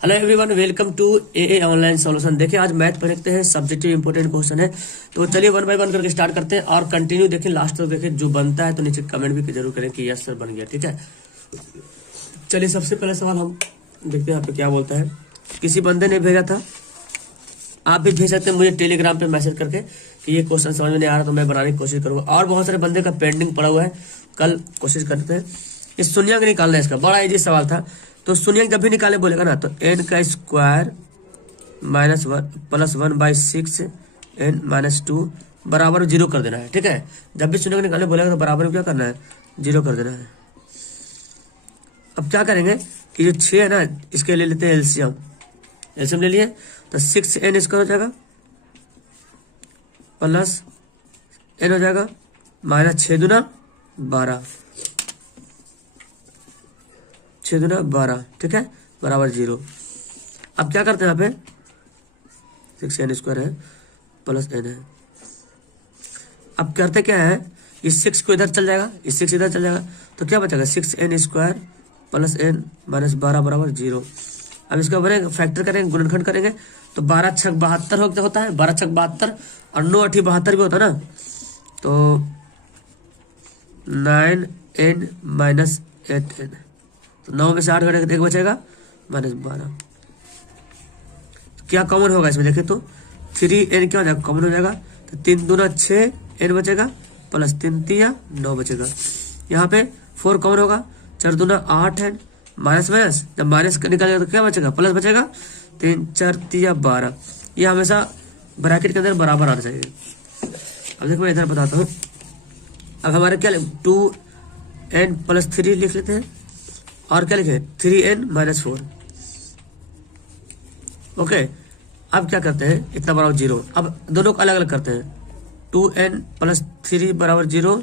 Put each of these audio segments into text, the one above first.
Hello everyone, welcome to a online solution. देखिए आज math पढ़ते हैं, सब्जेक्टिव इंपोर्टेंट क्वेश्चन है। तो चलिए वन बाय वन करके स्टार्ट करते हैं और कंटिन्यू देखें लास्ट तक देखें। जो बनता है तो नीचे कमेंट भी जरूर करें कि यस सर बन गया। ठीक है, चलिए सबसे पहले सवाल हम देखते हैं यहाँ पे क्या बोलता है। किसी बंदे ने भेजा था, आप भी भेज सकते हैं मुझे टेलीग्राम पे मैसेज करके कि ये क्वेश्चन समझ में नहीं आ रहा तो मैं बनाने की कोशिश करूंगा। और बहुत सारे बंदे का पेंडिंग पड़ा हुआ है, कल कोशिश करते हैं। इस शून्य का निकालना है, इसका बड़ा इजी सवाल था। तो शून्य जब भी निकाले बोलेगा ना तो एन का square minus one plus one by six n minus two बराबर जीरो कर देना है। ठीक है, जब भी शून्य निकाले बोलेगा तो बराबर में क्या करना है, जीरो कर देना है। अब क्या करेंगे कि जो 6 है ना इसके ले लेते हैं एलसीएम। एलसीएम ले लिए तो 6n स्क्वायर हो जाएगा प्लस n हो जाएगा माइनस 6 दूना 12, 6 दूना 12। ठीक है, बराबर जीरो। अब क्या करते हैं यहाँ पे 6n स्क्वायर है प्लस n है। अब करते क्या है, इस 6 को इधर चल जाएगा, इस 6 इधर चल जाएगा तो क्या बचेगा 6n square plus n minus 12 बराबर जीरो। अब इसका बनेगा फैक्टर करेंगे, गुणनखंड करेंगे तो 12 छक 72 होता है, 12 छक 72 और 9 8 72 भी होता है ना। तो 9n माइनस 8n, तो 9 में से 8 घटे एक बचेगा माइनस 12। क्या कॉमन होगा इसमें देखें तो 3n क्या हो जाएगा, कॉमन हो जाएगा तो 3 दूना 6n बचेगा प्लस 3 तिया 9 बचेगा। यहाँ पे 4 कॉमन होगा, 4 दूना 8n माइनस माइनस जब माइनस निकालेगा तो क्या बचेगा, प्लस बचेगा 3 4 तिया 12। ये हमेशा ब्रैकेट के अंदर बराबर आना चाहिए। अब देखो मैं इधर बताता हूँ। अब हमारे क्या 2n प्लस 3 लिख लेते हैं और क्या लिखे 3n माइनस 4। ओके, अब क्या करते हैं, इतना बराबर जीरो। अब दोनों को अलग अलग करते हैं। 2n प्लस 3 बराबर जीरो,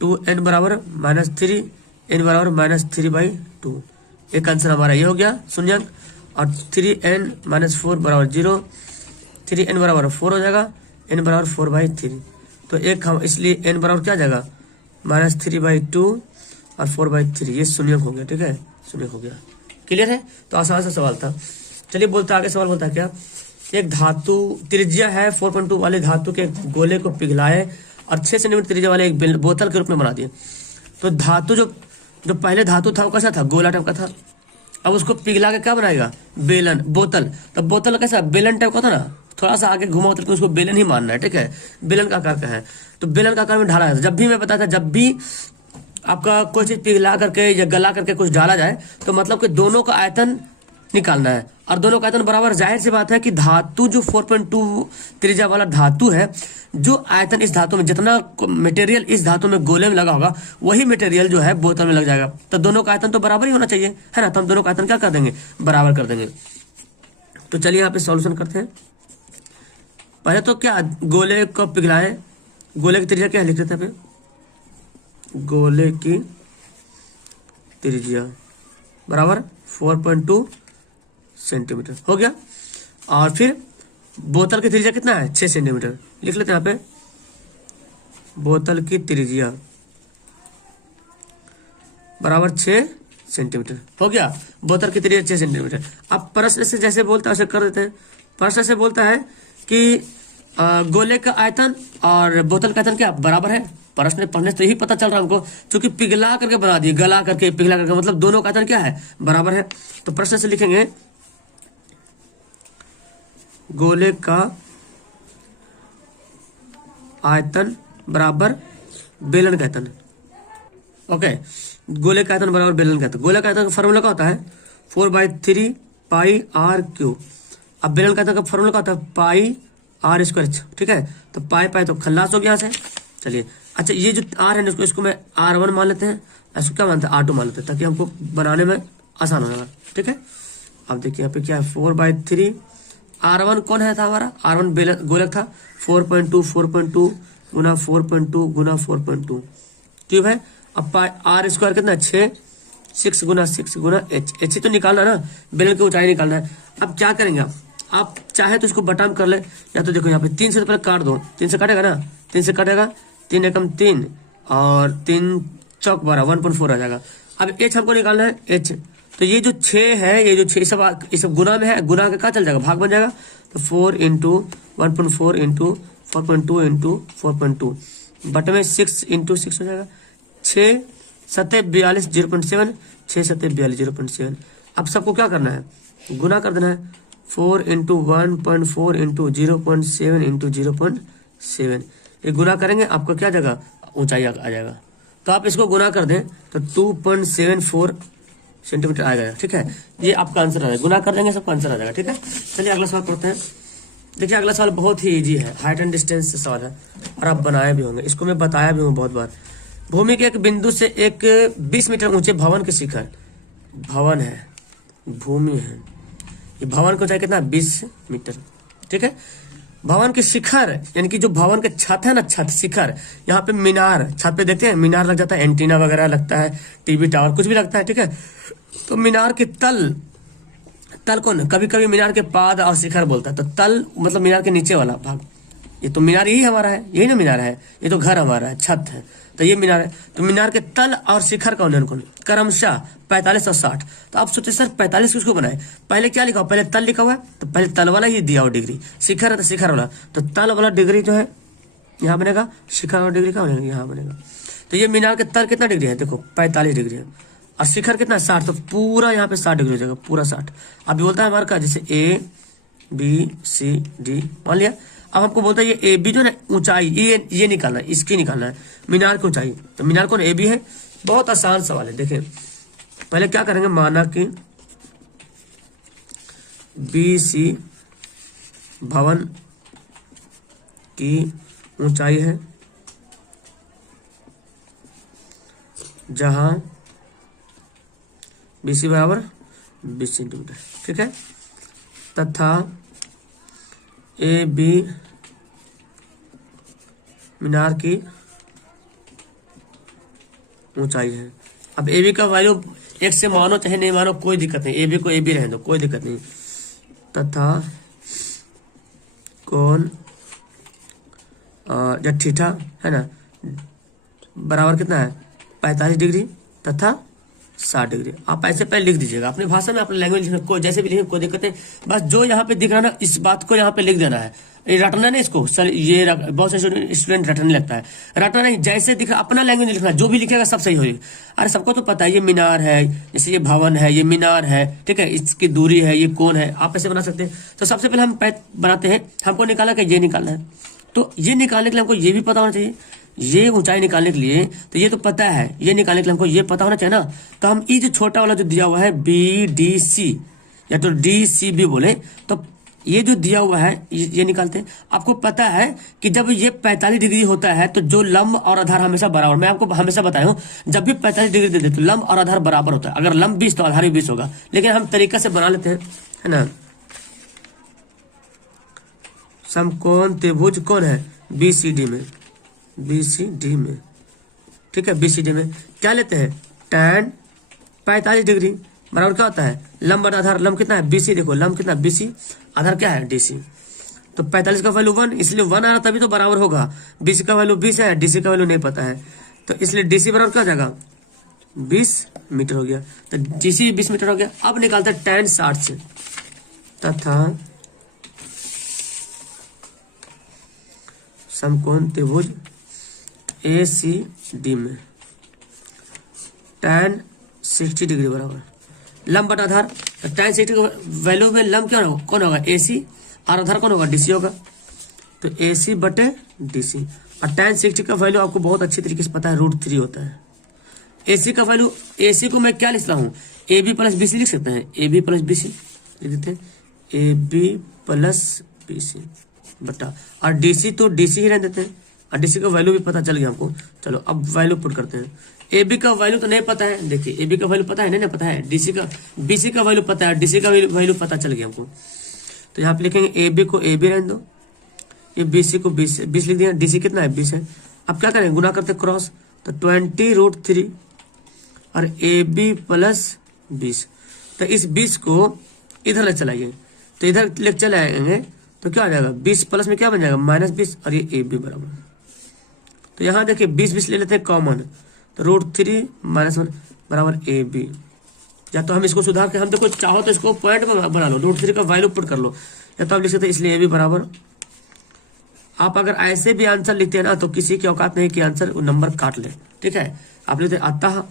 2n बराबर माइनस 3, n बराबर माइनस 3/2। एक आंसर हमारा ये हो गया शून्यक। और 3n माइनस 4 बराबर जीरो, 3n बराबर 4 हो जाएगा, n बराबर 4/3। तो एक हम इसलिए n बराबर क्या आ जाएगा माइनस 3/2 और 4/3। ये शून्यक हो गया। ठीक है, शून्यक हो गया। क्लियर है, तो आसान सा सवाल था। चलिए बोलता आगे सवाल बोलता है क्या, एक धातु त्रिज्या है 4.2 वाले धातु के गोले को पिघलाए और 6 सेंटीमीटर त्रिज्या वाले एक बोतल के रूप में बना दिए। तो धातु जो पहले धातु था वो कैसा था, गोला टाइप का था। अब उसको पिघला के क्या बनाएगा, बेलन, बोतल। तो बोतल कैसा बेलन टाइप का था ना, थोड़ा सा आगे घुमा होता है, उसको बेलन ही मानना है। ठीक है, बेलन का आकार का है तो बेलन का आकार में ढाला है। जब भी मैं बताया था, जब भी आपका कोई चीज पिघला करके या गला करके कुछ डाला जाए तो मतलब कि दोनों का आयतन निकालना है। और दोनों का आयतन बराबर, जाहिर सी बात है कि धातु जो 4.2 त्रिज्या वाला धातु है, जो आयतन इस धातु में, जितना मटेरियल इस धातु में गोले में लगा होगा वही मटेरियल जो है बोतल में लग जाएगा। तो दोनों का आयतन तो बराबर ही होना चाहिए, है ना। तो हम दोनों का आयतन क्या कर देंगे, बराबर कर देंगे। तो चलिए यहाँ पे सॉल्यूशन करते हैं। पहले तो क्या गोले को पिघलाएं, गोले की त्रिज्या क्या लिख देते हैं, गोले की त्रिज्या बराबर 4.2 सेंटीमीटर हो गया। और फिर बोतल की त्रिज्या कितना है, 6 सेंटीमीटर लिख लेते हैं यहाँ पे। बोतल की त्रिज्या बराबर 6 सेंटीमीटर हो गया। बोतल की त्रिज्या 6 सेंटीमीटर। अब प्रश्न से जैसे बोलता है वैसे कर देते हैं। प्रश्न से बोलता है कि गोले का आयतन और बोतल का आयतन क्या बराबर है। प्रश्न पढ़ने से तो यही पता चल रहा है हमको, क्योंकि पिघला करके बना दिए, गला करके पिघला करके, मतलब दोनों का आयतन क्या है, बराबर है। तो प्रश्न से लिखेंगे गोले का आयतन बराबर बेलन का आयतन। ओके, गोले का आयतन बराबर बेलन का आयतन। गोले का आयतन का फॉर्मूला क्या होता है, 4/3 पाई आर क्यूब। अब बेलन का आयतन का फॉर्मूला क्या होता है, पाई आर स्क्वायर। ठीक है, तो पाई पाई तो खल्लास हो गया यहाँ से। चलिए, अच्छा ये जो आर है इसको मैं R1 मान लेते हैं, इसको क्या मानते हैं R2 मान लेते हैं, ताकि हमको बनाने में आसान हो जाएगा। ठीक है, अब देखिए यहाँ पे क्या है 4/3। R1 कौन है था हमारा, R1 बेलन गोलक था, 4.2 गुना 4.2 गुना 4.2 क्यूब है। अब पाई आर स्क्वायर कितना 6 गुना 6 गुना h तो निकालना ना, बेलन की ऊंचाई निकालना है। अब क्या करेंगे आप चाहे तो इसको बटाम कर ले, या तो देखो यहाँ पे 3 से तो पहले काट दो, 3 से काटेगा ना, 3 से काटेगा, 3 एकम 3 और 3 चौक 12, 1.4 आ जाएगा। अब h हमको निकालना है, h तो ये जो 6 है, ये जो 6 सब ये सब गुना में है, गुना का क्या चल जाएगा, भाग बन जाएगा। तो 4 इंटू 1.4 इंटू 4.2 इंटू 4.2 बटे में 6 इंटू 6 हो जाएगा। 6 सत्ते 42 0.7, 6 सत्ते 42 0.7। अब सबको क्या करना है, गुना कर देना है। 4 इंटू 1.4 इंटू 0.7 इंटू 0.7, ये गुना करेंगे आपको क्या जगह ऊंचाई आ जाएगा। तो आप इसको गुना कर दें तो 2.74 सेंटीमीटर आ जाएगा। ठीक है, ये आपका आंसर आ जाएगा, गुना कर देंगे सबका आंसर आ जाएगा। ठीक है, चलिए अगला सवाल पढ़ते हैं। देखिए अगला सवाल बहुत ही इजी है, हाइट एंड डिस्टेंस से सवाल है और आप बनाए भी होंगे, इसको मैं बताया भी हूँ बहुत बार। भूमि के एक बिंदु से एक 20 मीटर ऊंचे भवन के शिखर, भवन है, भूमि है, ये भवन को ऊंचाई कितना 20 मीटर। ठीक है, भवन के शिखर यानी कि जो भवन के छत है ना, छत शिखर, यहाँ पे मीनार, छत पे देखते हैं मीनार लग जाता है, एंटीना वगैरह लगता है, टीवी टावर कुछ भी लगता है। ठीक है, तो मीनार के तल कौन, कभी कभी मीनार के पाद और शिखर बोलता है, तो तल मतलब मीनार के नीचे वाला भाग, ये तो मीनार यही हमारा है, यही ना मीनार है, ये तो घर हमारा है, छत है, तो ये मीनार है। तो मीनार के तल और शिखर का उन्नयन कौन, क्रमशः 45 और 60। तो आप सोचे सर 45 किसको बनाए, पहले क्या लिखा हुआ, पहले तल लिखा हुआ है, तो पहले तल वाला ही दिया हुआ डिग्री, शिखर है तो शिखर वाला, तो तल वाला डिग्री जो है यहाँ बनेगा, शिखर वाला डिग्री का बनेगा यहाँ बनेगा। तो ये मीनार के तल कितना डिग्री है, देखो 45 डिग्री है, और शिखर कितना 60, तो पूरा यहाँ पे 60 डिग्री हो जाएगा, पूरा 60। अभी बोलता है हमारे का जैसे ABCD मान लिया। अब हमको बोलता है ये AB जो है ऊंचाई, ये निकालना है, इसकी निकालना है मीनार की ऊंचाई। तो मीनार कौन AB है, बहुत आसान सवाल है। देखिए पहले क्या करेंगे, माना कि BC भवन की ऊंचाई है, जहां BC बराबर 20 सेंटीमीटर। ठीक है, तथा AB मीनार की ऊंचाई है। अब AB का वैल्यू 1 से मानो चाहे नहीं मानो कोई दिक्कत नहीं, AB को AB रहने दो, कोई दिक्कत नहीं। तथा कोण जब थीटा है ना बराबर कितना है 45 डिग्री तथा 60 डिग्री। आप ऐसे पहले लिख दीजिएगा अपनी भाषा में, अपने लैंग्वेज में, कोई जैसे भी लिखे कोई दिक्कत नहीं, बस जो यहाँ पे दिख रहा है ना इस बात को यहाँ पे लिख देना है, ये रटना नहीं इसको। सर ये बहुत से स्टूडेंट रटने लगता है, रटना नहीं, जैसे दिख रहा अपना लैंग्वेज लिखना, जो भी लिखेगा सब सही होगी। अरे सबको तो पता है ये मीनार है, जैसे ये भवन है, ये मीनार है, ठीक है, इसकी दूरी है, ये कौन है, आप ऐसे बना सकते हैं। तो सबसे पहले हम बनाते हैं, हमको निकाला कि ये निकालना है, तो ये निकालने के लिए हमको ये भी पता होना चाहिए, ये ऊंचाई निकालने के लिए तो ये तो पता है, ये निकालने के लिए हमको ये पता होना चाहिए ना। तो हम ये जो छोटा वाला जो दिया हुआ है BDC या तो DCB बोले, तो ये जो दिया हुआ है ये निकालते हैं। आपको पता है कि जब ये 45 डिग्री होता है तो जो लंब और आधार हमेशा बराबर, मैं आपको हमेशा बताया हूं, जब भी 45 डिग्री दे दे तो लंब और आधार बराबर होता है। अगर लंब 20 तो आधार भी 20 होगा, लेकिन हम तरीका से बना लेते हैं, है ना। समकोण त्रिभुज कौन है BCD में, BCD में, ठीक है, BCD में क्या लेते हैं, tan 45 डिग्री बराबर क्या होता है लंब और आधार, लंब कितना है BC, देखो लंब कितना BC, आधार क्या है DC। तो 45 का वैल्यू 1, इसलिए 1 आ रहा तभी तो बराबर होगा। BC का वैल्यू 20 है, DC का वैल्यू नहीं पता है, तो इसलिए DC बराबर क्या हो जाएगा 20 मीटर हो गया, तो DC 20 मीटर हो गया। अब निकालते हैं tan 60 से, तथा समकोण त्रिभुज ACD में tan 60 डिग्री बराबर लंब बटा आधार, तो tan 60 का वैल्यू में लंब क्या होगा, कौन होगा AC, और आधार कौन होगा DC होगा, तो AC बटे DC। और tan 60 का वैल्यू आपको बहुत अच्छी तरीके से पता है √3 होता है। AC का वैल्यू, AC को मैं क्या लिखता हूँ AB प्लस BC लिख सकते हैं, AB प्लस BC लिख देते हैं, AB प्लस BC बटा, और DC तो DC ही रहने देते हैं, और DC का वैल्यू भी पता चल गया हमको। चलो अब वैल्यू पुट करते हैं। AB का वैल्यू तो नहीं पता है, देखिए AB का वैल्यू पता है, नहीं पता है, BC का वैल्यू पता है, DC का वैल्यू पता चल गया हमको। तो यहाँ पे लिखेंगे AB को AB रहने दो, ये BC को 20 लिख दिया, DC कितना है 20 है। अब क्या करें, गुना करते क्रॉस, तो 20√3 और AB प्लस 20, तो इस 20 को इधर ले चलाइए, तो इधर ले चले आएंगे तो क्या आ जाएगा 20 प्लस में क्या बन जाएगा -20, और ये AB बराबर, तो यहाँ देखिए 20 ले लेते हैं कॉमन, तो √3 -1 बराबर AB, या तो हम इसको सुधार के, हम देखो चाहो तो इसको पॉइंट में बना लो, √3 का वैल्यू पुट कर लो, या तो आप लिख सकते हैं इसलिए ए भी बराबर। आप अगर ऐसे भी आंसर लिखते हैं ना तो किसी की औकात नहीं कि आंसर नंबर काट ले, ठीक है। आप लिखते अतः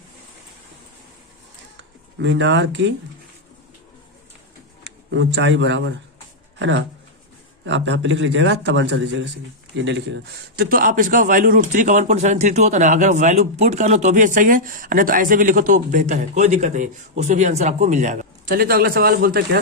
मीनार की ऊंचाई बराबर, है ना, आप यहाँ पे लिख लीजिएगा तब आंसर दीजिएगा, सही ये नहीं लिखेगा तो आप इसका वैल्यू √3 का 1.732 होता है ना, अगर वैल्यू पुट कर लो तो भी सही है, नहीं तो ऐसे भी लिखो तो बेहतर है, कोई दिक्कत नहीं, उसमें भी आंसर आपको मिल जाएगा। चलिए तो अगला सवाल बोलता है क्या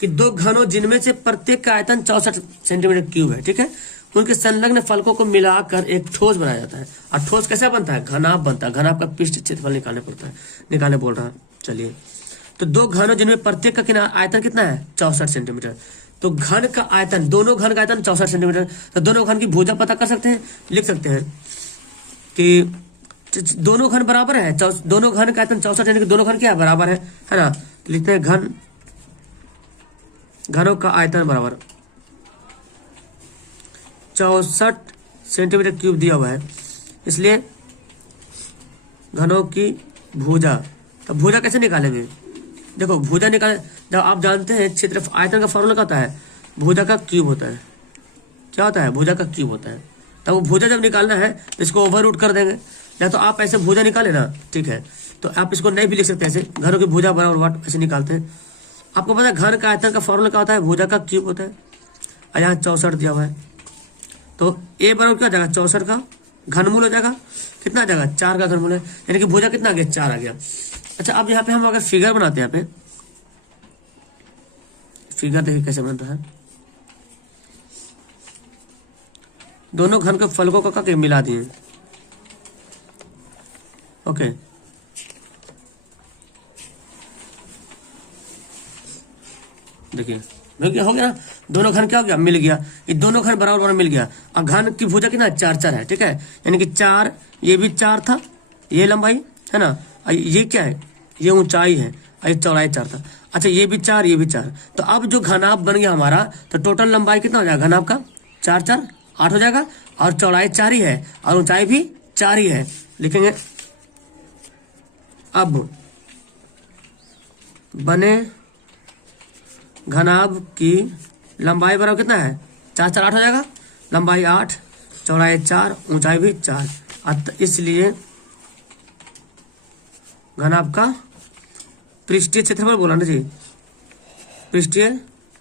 कि दो घनों जिनमें से प्रत्येक का आयतन 64 सेंटीमीटर क्यूब है, ठीक है, उनके संलग्न फलकों को मिलाकर एक ठोस बनाया जाता है। और ठोस कैसा बनता है? घनाभ बनता है। घनाभ का पृष्ठ क्षेत्रफल निकालने पड़ता है, निकालने बोल रहा है। चलिए तो दो घनों जिनमें प्रत्येक का आयतन कितना है? 64 सेंटीमीटर। तो घन का आयतन, दोनों घन का आयतन 64 सेंटीमीटर, तो दोनों घन की भुजा पता कर सकते हैं, लिख सकते हैं कि दोनों घन बराबर है, दोनों घन का आयतन 64 सेंटीमीटर, दोनों घन क्या है? बराबर है ना। लिखते हैं घनों का आयतन बराबर 64 सेंटीमीटर क्यूब दिया हुआ है, इसलिए घनों की भुजा, तो भुजा कैसे निकालेंगे? देखो भुजा निकाले, जब आप जानते हैं क्षेत्रफल आयतन का फॉर्मूला क्या होता है? भुजा का क्यूब होता है। क्या होता है? भुजा का क्यूब होता है। तब वो भुजा जब निकालना है तो इसको ओवर रूट कर देंगे, या तो आप ऐसे भुजा निकाले ना, ठीक है, तो आप इसको नहीं भी लिख सकते ऐसे, घनों की भुजा बराबर वाट ऐसे निकालते हैं। आपको पता है घन का आयतन का फॉर्मूला क्या होता है? भुजा का क्यूब होता है। और यहाँ 64 दिया हुआ है, तो ए बराबर क्या हो जाएगा? 64 का घनमूल हो जाएगा। कितना आ जाएगा? 4 का घनमूल है, यानी कि भुजा कितना आ गया? 4 आ गया। अच्छा अब यहाँ पे हम अगर फिगर बनाते हैं, यहाँ पे फिगर देखिए कैसे बनता है। दोनों घन के फलकों को करके मिला दिए, ओके। देखिए हो गया ना, दोनों घन क्या हो गया? मिल गया। ये दोनों घन बराबर बराबर मिल गया। और घन की भुजा कितना? 4 है, ठीक है, यानी कि 4, ये भी 4 था, ये लंबाई है ना, ये क्या है? ये ऊंचाई है, और ये चौड़ाई 4 था। अच्छा ये भी 4, ये भी 4, तो अब जो घनाभ बन गया हमारा, तो टोटल लंबाई कितना हो जाएगा घनाभ का? 4 4 8 हो जाएगा, और चौड़ाई 4 ही है, और ऊंचाई भी 4 ही है। लिखेंगे अब बने घनाभ की लंबाई बराबर कितना है? 4 4 8 हो जाएगा, लंबाई 8, चौड़ाई 4, ऊंचाई भी 4, इसलिए घनाभ का पृष्ठीय क्षेत्रफल बोला ना जी, पृष्ठीय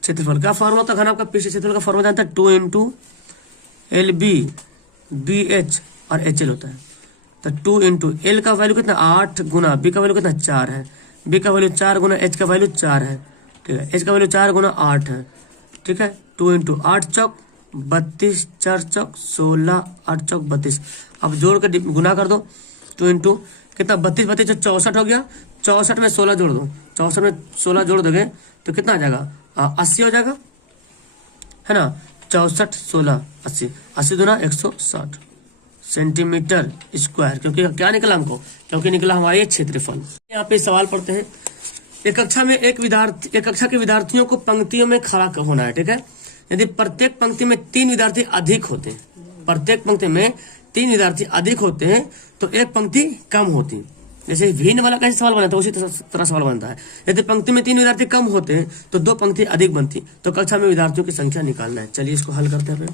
क्षेत्रफल का फॉर्मूला होता है घनाभ का पृष्ठीय क्षेत्रफल का फॉर्मूला जानता है 2 इंटू LB BH और HL होता है। तो 2 इंटू L का वैल्यू कितना? 8 गुना B का वैल्यू कितना? 4 है, B का वैल्यू 4 गुना H का वैल्यू 4 है, ठीक है, H का वैल्यू 4 गुना 8 है, ठीक है। 2 इंटू 8 चौक 32, 4 चौक 16, 8 चौक 32। अब जोड़ कर गुना कर दो, 2 इंटू कितना? 32 32 64 हो गया, 64 में 16 जोड़ दो, 64 में 16 जोड़ दोगे तो कितना आ जाएगा? 80 हो जाएगा, है ना। 64 16 80, 80 दूना 160 सेंटीमीटर स्क्वायर, क्योंकि क्या निकला हमको? क्योंकि निकला हमारा ये क्षेत्रफल। यहाँ पे सवाल पढ़ते हैं, एक कक्षा में एक कक्षा के विद्यार्थियों को पंक्तियों में खड़ा होना है, ठीक है। यदि प्रत्येक पंक्ति में 3 विद्यार्थी अधिक होते हैं, प्रत्येक पंक्ति में 3 विद्यार्थी अधिक होते हैं तो एक पंक्ति कम होती है। जैसे भिन्न वाला कैसे सवाल बनता है उसी तरह सवाल बनता है। यदि पंक्ति में 3 विद्यार्थी कम होते हैं तो 2 पंक्ति अधिक बनती, तो कक्षा में विद्यार्थियों की संख्या निकालना है। चलिए इसको हल करते हैं।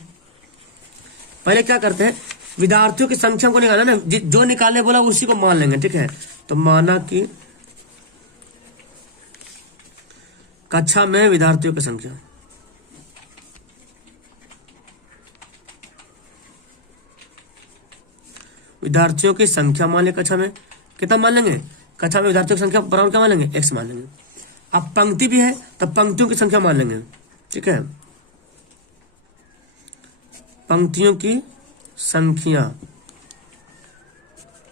पहले क्या करते हैं? विद्यार्थियों की संख्या को निकालना ना, जो निकालने बोला उसी को मान लेंगे, ठीक है। तो माना कि कक्षा में विद्यार्थियों की संख्या, विद्यार्थियों की संख्या मान लें, कक्षा में कितना मान लेंगे? कक्षा में विद्यार्थियों की संख्या बराबर क्या मान लेंगे? x मान लेंगे। अब पंक्ति भी है तो पंक्तियों की संख्या मान लेंगे, ठीक है। पंक्तियों की संख्या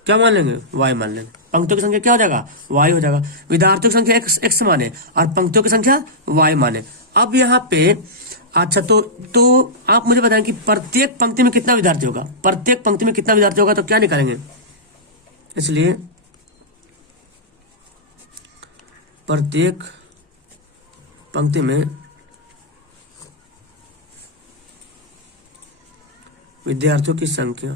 क्या मान लेंगे? y मान लेंगे। पंक्तियों की संख्या क्या हो जाएगा? y हो जाएगा। विद्यार्थियों की संख्या x माने और पंक्तियों की संख्या y माने। अब यहाँ पे अच्छा तो आप मुझे बताएं कि प्रत्येक पंक्ति में कितना विद्यार्थी होगा? प्रत्येक पंक्ति में कितना विद्यार्थी होगा तो क्या निकालेंगे? इसलिए प्रत्येक पंक्ति में विद्यार्थियों की संख्या,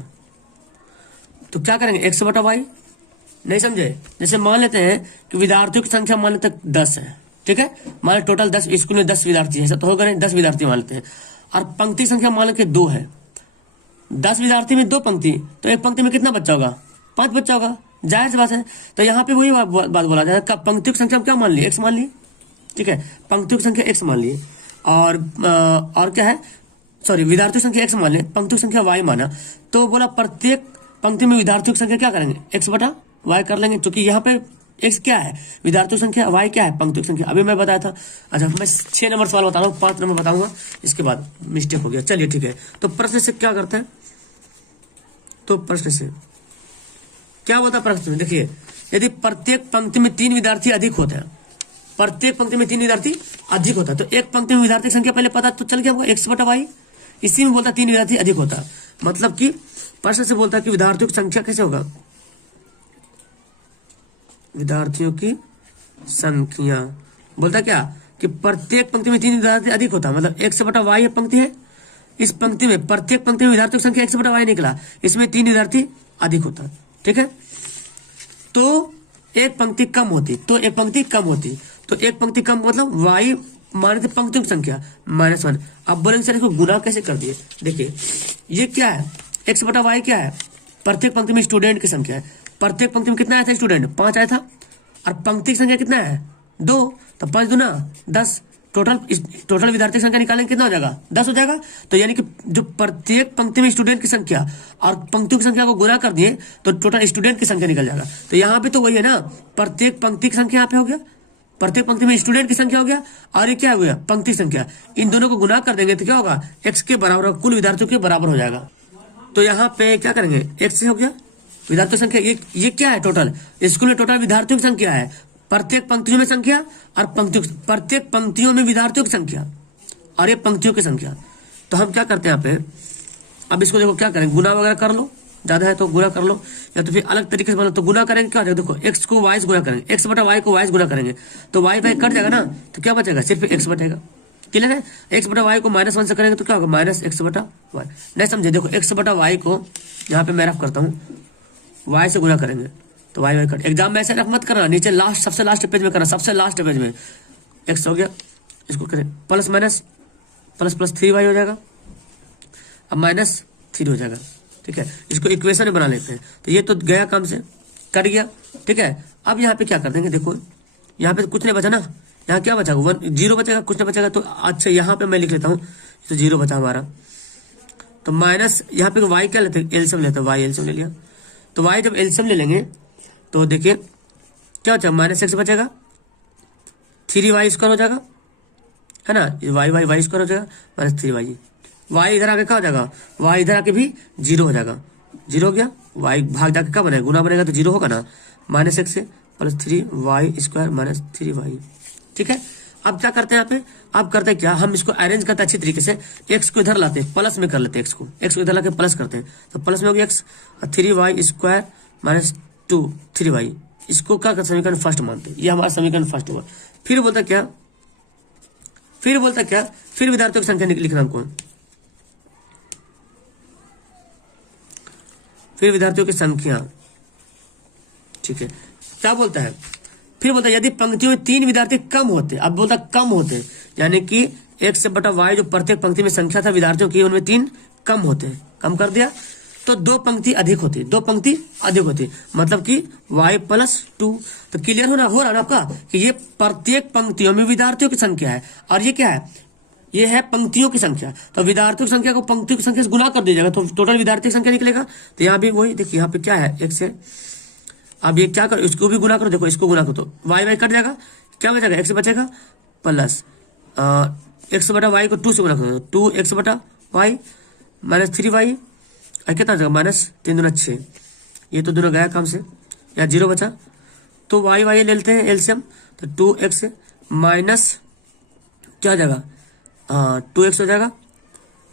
तो क्या करेंगे? x बटा वाई, नहीं समझे? जैसे मान लेते हैं कि विद्यार्थियों की संख्या मान लेते 10 है, ठीक है, मान लो टोटल 10, स्कूल में 10 विद्यार्थी है, ऐसा तो होगा नहीं, 10 विद्यार्थी मान लेते हैं, और पंक्ति संख्या मान लो कि 2 है। 10 विद्यार्थी में 2 पंक्ति, तो एक पंक्ति में कितना बच्चा होगा? 5 बच्चा होगा, जाहिर सी बात है। तो यहाँ पे वही बात बोला जाए, पंक्तियों की संख्या क्या मान ली? x मान ली, ठीक है, पंक्तियों की संख्या x मान ली, और क्या है, सॉरी, विद्यार्थियों की संख्या x मान ली, पंक्तियों की संख्या y माना। तो बोला प्रत्येक पंक्ति में विद्यार्थियों की संख्या क्या करेंगे? x बटा y कर लेंगे, क्योंकि यहाँ पे x क्या है? विद्यार्थियों की संख्या, y क्या है? पंक्तियों की संख्या। अभी मैं बताया था। अच्छा, मैं 6 नंबर सवाल बता रहा हूँ, 5 नंबर बताऊंगा, इसके बाद मिस्टेक हो गया। चलिए ठीक है, तो प्रश्न से क्या करते हैं? तो प्रश्न से क्या होता है? प्रश्न देखिए, यदि प्रत्येक पंक्ति में 3 विद्यार्थी अधिक होते हैं, प्रत्येक पंक्ति में 3 विद्यार्थी अधिक होता है, तो एक पंक्ति में विद्यार्थी की संख्या पहले पता तो चल गया होगा, x बटा y। इसी में बोलता है 3 विद्यार्थी अधिक होता है, मतलब कि प्रश्न से बोलता है कि विद्यार्थियों की संख्या कैसे होगा? विद्यार्थियों की संख्या बोलता क्या कि प्रत्येक पंक्ति में 3 विद्यार्थी अधिक होता है, मतलब x बटा y पंक्ति है, इस पंक्ति में प्रत्येक पंक्ति में विद्यार्थियों की संख्या x बटा y निकला, इसमें 3 विद्यार्थी अधिक होता है, ठीक है। तो एक पंक्ति कम होती, तो एक पंक्ति कम होती, तो एक पंक्ति कम मतलब y माने थे पंक्तियों की संख्या -1। अब बोलेंगे सर इसको गुना कैसे कर दिए? देखिए ये क्या है? x बटा y क्या है? प्रत्येक पंक्ति में स्टूडेंट की संख्या है। प्रत्येक पंक्ति में कितना आया था स्टूडेंट? 5 आया था, और पंक्ति की संख्या कितना है? 2, तो 5 दूना 10, टोटल विद्यार्थी की संख्या निकालेंगे कितना हो जाएगा? 10 हो जाएगा। तो यानी कि जो प्रत्येक पंक्ति में स्टूडेंट की संख्या और पंक्तियों की संख्या को गुना कर दिए तो टोटल स्टूडेंट की संख्या निकल जाएगा। तो यहाँ पे तो वही है ना, प्रत्येक पंक्ति की संख्या यहाँ पे हो गया, प्रत्येक पंक्ति में स्टूडेंट की संख्या हो गया, और ये क्या हो गया? पंक्ति संख्या। इन दोनों को गुना कर देंगे तो क्या होगा? x के बराबर, कुल विद्यार्थियों के बराबर हो जाएगा। तो यहाँ पे क्या करेंगे? x से हो गया विद्यार्थियों की संख्या, ये क्या है? टोटल स्कूल में टोटल विद्यार्थियों की संख्या है, प्रत्येक पंक्तियों में संख्या और प्रत्येक पंक्तियों में विद्यार्थियों की संख्या, और ये पंक्तियों की संख्या। तो हम क्या करते हैं यहाँ पे, अब इसको देखो क्या करेंगे? गुना वगैरह कर लो, ज्यादा है तो गुना कर लो, या तो फिर अलग तरीके से बनो। तो गुना करेंगे क्या? देखो x को y से गुना करेंगे, x बटा y को y से गुना करेंगे, तो y बाई कट जाएगा ना, तो क्या बचेगा? सिर्फ x बचेगा। क्लियर है? x बटा y को -1 से करेंगे तो क्या होगा? -x बटा y। नहीं समझे? देखो x बटा y को यहाँ पे मैं रफ करता हूँ, y से गुना करेंगे तो y कट। एग्जाम में ऐसे रफ मत करना, नीचे लास्ट सबसे लास्ट पेज में करना, सबसे लास्ट पेज में x हो गया, इसको करें plus minus plus plus 3y हो जाएगा, अब -3 हो जाएगा, ठीक है। इसको इक्वेशन में बना लेते हैं। तो ये तो गया काम से, कट गया, ठीक है। अब यहाँ पे क्या कर देंगे? देखो यहाँ पे कुछ नहीं बचा ना, यहाँ क्या बचा? 0 बचेगा, कुछ नहीं बचेगा। तो अच्छा यहाँ पे मैं लिख लेता हूँ, तो 0 बचा हमारा, तो माइनस यहाँ पे y क्या लेते हैं? एलसीएम लेते हैं, y एलसीएम ले लिया। तो y जब एलसीएम ले लेंगे तो देखिए क्या बचा? -x बचेगा, 3y स्क्वायर हो जाएगा, है ना, y स्क्वायर हो जाएगा, -3y। y इधर आके क्या हो जाएगा? y इधर आके भी 0 हो जाएगा, 0 हो गया। y भाग जाके क्या बनेगा? गुना बनेगा, तो 0 होगा ना, -x से प्लस 3y स्क्वायर -3y, ठीक है। अब क्या करते हैं यहाँ पे? अब करते हैं क्या? हम इसको अरेंज करते हैं अच्छी तरीके से, x को इधर लाते हैं, प्लस में कर लेते हैं, x को इधर लाके प्लस करते हैं, तो प्लस में हो गया x, 3y स्क्वायर -2 3y। इसको क्या कर समीकरण फर्स्ट मानते हैं, ये हमारा समीकरण फर्स्ट हुआ। फिर बोलता क्या? फिर विद्यार्थियों की संख्या लिखना हमको, फिर विद्यार्थियों की संख्या, ठीक है। क्या बोलता है? फिर बोलता है यदि पंक्तियों में 3 विद्यार्थी कम होते, अब बोलता कम होते, यानी कि x बटा y जो प्रत्येक पंक्ति में संख्या था विद्यार्थियों की, उनमें 3 कम होते, कम कर दिया, तो 2 पंक्ति अधिक होती, 2 पंक्ति अधिक होती, मतलब कि y + 2। तो क्लियर हो रहा ना आपका कि ये प्रत्येक पंक्तियों में विद्यार्थियों की संख्या है, और ये क्या है? ये है पंक्तियों की संख्या। तो विद्यार्थियों की संख्या को पंक्तियों की संख्या से गुना कर दीजिएगा तो टोटल विद्यार्थी की संख्या निकलेगा। तो यहाँ भी वही देखिए, यहाँ पे क्या है? x है, अब ये क्या करो? इसको भी गुना करो, देखो इसको गुना करो तो y कट जाएगा, क्या बचेगा? x बचेगा, प्लस x बटा y को 2 से गुना करो, 2x बटा y -3y, कितना जाएगा? -3 दूना 6, ये तो दोनों गया काम से, या 0 बचा, तो y ले लेते हैं एलसीएम, तो 2x माइनस क्या हो जाएगा? 2x हो जाएगा,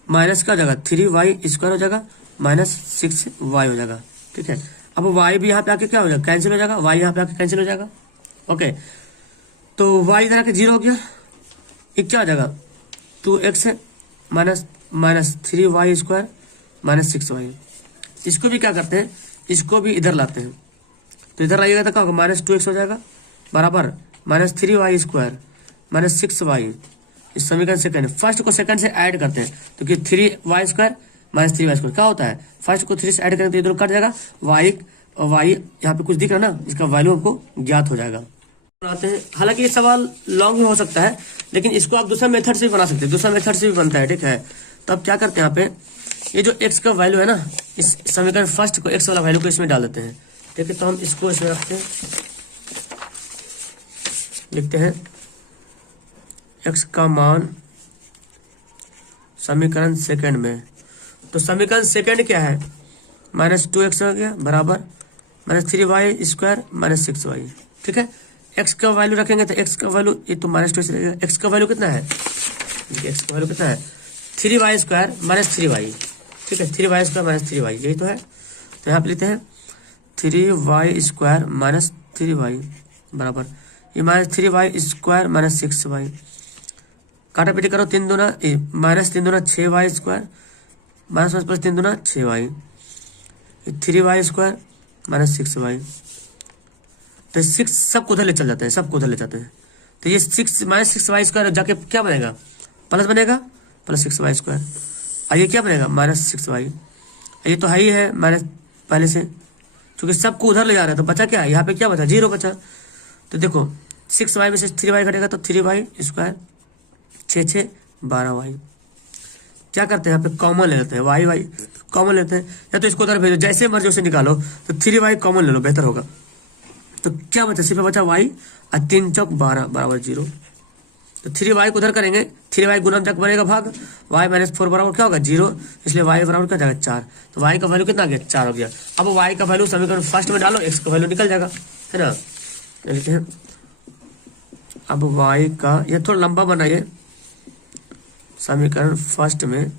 माइनस क्या हो जाएगा? 3y स्क्वायर हो जाएगा, -6y हो जाएगा, ठीक है। अब y भी यहाँ पे आके क्या हो जाएगा? कैंसिल हो जाएगा, y यहाँ पे आके कैंसिल हो जाएगा, ओके। तो y इधर आके 0 हो गया, ये क्या हो जाएगा? 2x है माइनस 3y स्क्वायर -6y। इसको भी क्या करते हैं? इसको भी इधर लाते हैं, तो इधर आइएगा तो क्या होगा, -2x हो जाएगा बराबर -3y² -6y। इस समीकरण सेकंड, फर्स्ट को सेकंड से ऐड करते हैं तो कि 3y² -3y² क्या होता है, फर्स्ट को 3 से ऐड करें तो इधर कट जाएगा, y यहाँ पे कुछ दिख रहा है ना, इसका वैल्यू हमको ज्ञात हो जाएगा। बनाते हैं, हालांकि ये सवाल लॉन्ग भी हो सकता है, लेकिन इसको आप दूसरा मेथड से भी बना सकते हैं, दूसरा मेथड से भी बनता है, ठीक है। तो अब क्या करते हैं यहाँ पे, ये जो x का वैल्यू है ना, इस समीकरण फर्स्ट को x वाला वैल्यू को इसमें डाल देते हैं, ठीक है। तो हम इसको इसमें रखते हैं, लिखते हैं x का मान समीकरण सेकंड में। तो समीकरण सेकंड क्या है, -2x हो गया बराबर -3y² -6y, ठीक है। x का वैल्यू रखेंगे तो x का वैल्यू ये तो -2 से रहेगा, x का वैल्यू कितना है, x का वैल्यू कितना है 3y² -3y, ठीक है, 3y² -3y यही तो है। तो यहाँ पे लिखते हैं 3y² -3y बराबर ये -3y² -6y, काटा पीटी करो, 3 दूना -3 दूना 6y² -5 + 3 दूना 6y, 3y² -6y। तो 6 सबको उधर ले चल जाते हैं, सबको उधर ले जाते हैं। तो ये 6 -6y² जाके क्या बनेगा, प्लस बनेगा +6y², और ये क्या बनेगा -6y। ये तो है ही है माइनस पहले से, क्योंकि सबको उधर ले जा रहा है। तो बचा क्या, यहाँ पे क्या बचा, 0 बचा। तो देखो 6y में से 3y घटेगा तो 3y², 6 12y। क्या करते हैं यहाँ पे कॉमन ले लेते हैं, y कॉमन लेते हैं, या तो इसको उधर भेजो, जैसे मर्जी उसे निकालो। तो 3y कॉमन ले लो, बेहतर होगा। तो क्या बचा, सिर्फ बचा y, और 3 चौक 12 बराबर 0। तो 3y को उधर करेंगे, 3y गुणन तक बनेगा भाग, y -4 बराबर क्या होगा 0, इसलिए y बराबर क्या जाएगा 4। तो y का वैल्यू कितना आ गया, 4 हो गया। अब y का वैल्यू समीकरण फर्स्ट में डालो, x का वैल्यू निकल जाएगा, है ना। लिखते हैं अब y का, ये थोड़ा लंबा बनाइए, समीकरण फर्स्ट में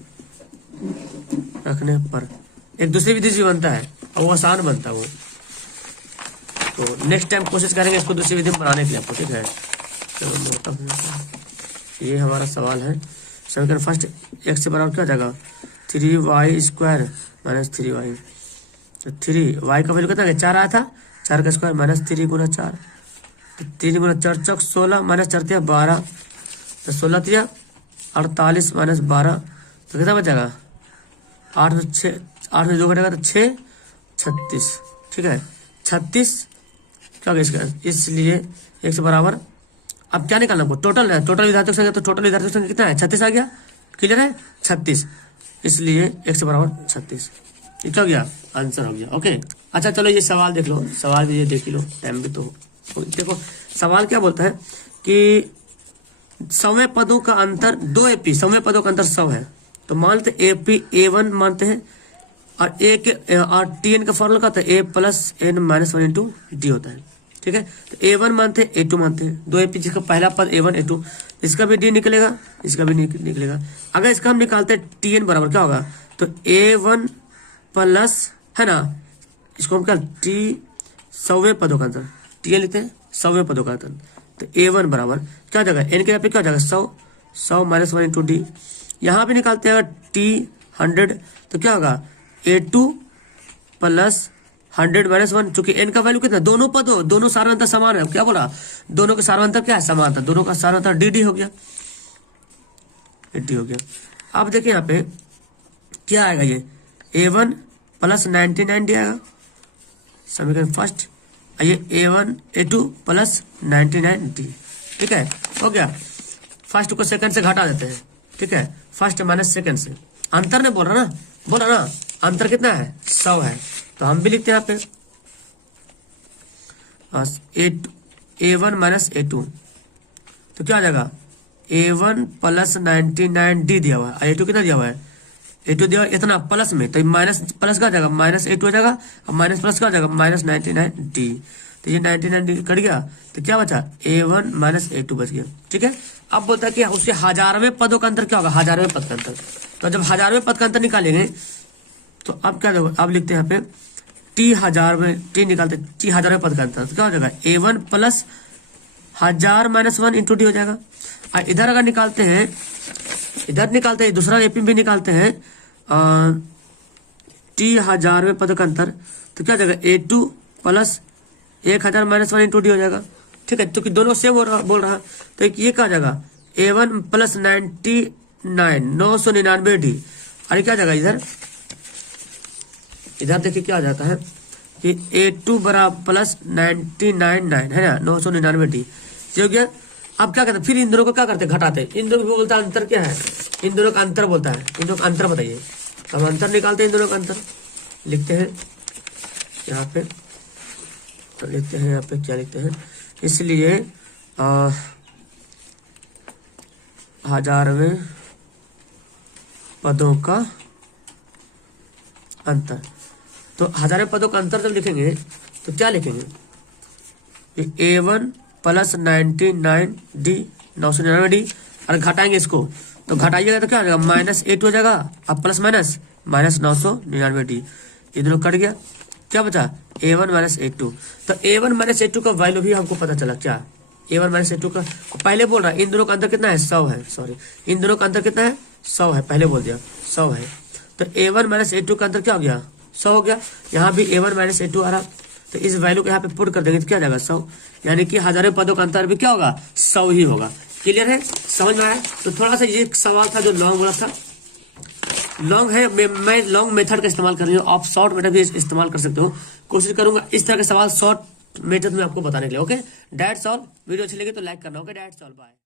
रखने पर एक दूसरी विधि से बनता है और वो आसान बनता है वो। तो नेक्स्ट टाइम कोशिश करेंगे इसको दूसरी विधि में बनाने के लिए आपको, ठीक है। चलो ये हमारा सवाल है, समीकरण फर्स्ट x से बराबर क्या हो जाएगा 3y² -3y। तो 3y का वैल्यू कितना है, 4 आया था, 4 का स्क्वायर -3 × 4, तो 3 × 4 चौक 16 -4 × 12, तो 16 × 48 -12, तो कितना बचेगा 8 में 6, 8 में 2 घटेगा तो 6 36, ठीक है 36 क्या होगा इसका, इसलिए x बराबर, अब क्या निकालना आपको, टोटल है, टोटल विधार्थक संख्या, तो टोटल विधार्थक संख्या कितना है 36 आ गया, क्लियर है 36, इसलिए x बराबर 36, ये क्या हो गया, आंसर हो गया। ओके अच्छा चलो ये सवाल देख लो, सवाल भी ये देख लो, टाइम भी तो देखो। सवाल क्या बोलता है कि 100वें पदों का अंतर 2 AP, 100वें पदों का अंतर 100 है। तो मान लेते AP A1 मानते हैं, और और TN का फॉर्मूला क्या होता है, A + N - 1 × D होता है, ठीक है। तो A1 मानते हैं, A2 मानते हैं, 2 AP जिसका पहला पद A1 A2, इसका भी D निकलेगा, इसका भी निकलेगा। अगर इसका हम निकालते हैं TN बराबर क्या होगा, तो A1 प्लस, है ना, इसको हम क्या T 100वें पदों का अंतर, TN लिखते हैं 100वें पदों का अंतर। तो A1 बराबर क्या जाएगा, N के यहाँ पे क्या जाएगा 100 - 1 × D। यहाँ पे निकालते हैं T 100, तो क्या होगा A2 प्लस 100 - 1, चूंकि N का वैल्यू कितना, दोनों पदों, दोनों सारांतर समान है। क्या बोला, दोनों के सारांतर क्या है, समान था, दोनों का सारांतर DD हो गया, D हो गया। अब देखिए यहाँ पे क्या आएगा, ये A1 प्लस 99D आएगा समीकरण फर्स्ट, ये A1 A2 प्लस 99D, ठीक है, हो गया। फर्स्ट को सेकंड से घटा देते हैं, ठीक है, फर्स्ट माइनस सेकंड से, अंतर ने बोला ना, अंतर कितना है 100 है। तो हम भी लिखते हैं यहाँ पे A1 - A2, तो क्या आ जाएगा A1 प्लस 99D दिया हुआ है, A2 कितना दिया हुआ है, A2 दिया हुआ इतना प्लस में, तो माइनस प्लस का जाएगा -A2 हो जाएगा, और माइनस प्लस का हो जाएगा -99D। तो ये 99D कट गया, तो क्या बचा A1 - A2 बच गया, ठीक है। अब बोलता है कि उसके 1000वें पदों का अंतर क्या होगा, 1000वें पद का अंतर। तो जब 1000वें पद का अंतर निकालेंगे तो अब क्या देखो, अब लिखते हैं यहाँ पे T 1000 में, T निकालते T 1000वें पद का अंतर, तो क्या हो जाएगा A1 प्लस 1000 - 1 × D हो जाएगा। और इधर अगर निकालते हैं, दूसरा AP भी निकालते हैं T 1000वें पद का अंतर, तो क्या हो जाएगा A2 plus 1000 minus 1 into D हो जाएगा। ठीक है, तो कि दोनों सेम बोल रहा, तो ये क्या आ जाएगा A1 प्लस 999 डी। अरे क्या जाएगा इधर देखिए क्या आ जाता है कि A2 बराबर प्लस 999 है ना 999 डी हो गया। अब क्या करते हैं, फिर इन दोनों को क्या करते हैं, घटाते हैं। इन दोनों को बोलता है अंतर क्या है, इन दोनों का अंतर बोलता है। इन दोनों का अंतर बताइए, हम अंतर निकालते हैं। इन दोनों का अंतर लिखते हैं यहाँ पे, तो लिखते हैं यहाँ पे क्या लिखते हैं, इसलिए 1000वें पदों का अंतर। तो 1000वें पदों का अंतर जब लिखेंगे तो क्या लिखेंगे, A1 प्लस 99 डी 999 डी, और घटाएंगे इसको तो घटाइएगा तो क्या हो जाएगा माइनस 8 हो जाएगा, अब प्लस माइनस माइनस 999 डी, ये दोनों कट गया। क्या बचा A1 माइनस A2। तो A1 माइनस A2 का वैल्यू भी हमको पता चला, क्या A1 माइनस A2 का पहले बोल रहा है इन दोनों का अंतर कितना है 100 है, सॉरी इन दोनों का अंतर कितना है 100 है, पहले बोल दिया 100 है। तो A1 माइनस A2 का अंतर क्या हो गया 100 हो गया। यहाँ भी A1 माइनस A2 आ रहा, तो इस वैल्यू को यहाँ पे पुट कर देंगे तो क्या जाएगा 100, यानी कि 1000वें पदों का अंतर भी क्या होगा 100 ही होगा। क्लियर है, समझ में आया। तो थोड़ा सा ये सवाल था जो लॉन्ग वाला था, लॉन्ग है, मैं लॉन्ग मेथड का इस्तेमाल कर रही हूँ, आप शॉर्ट मेथड भी इस्तेमाल कर सकते हो। कोशिश करूंगा इस तरह के सवाल शॉर्ट मेथड में आपको बताने के लिए। Okay, that's all. वीडियो अच्छी लगी तो लाइक करना। Okay, that's all, bye.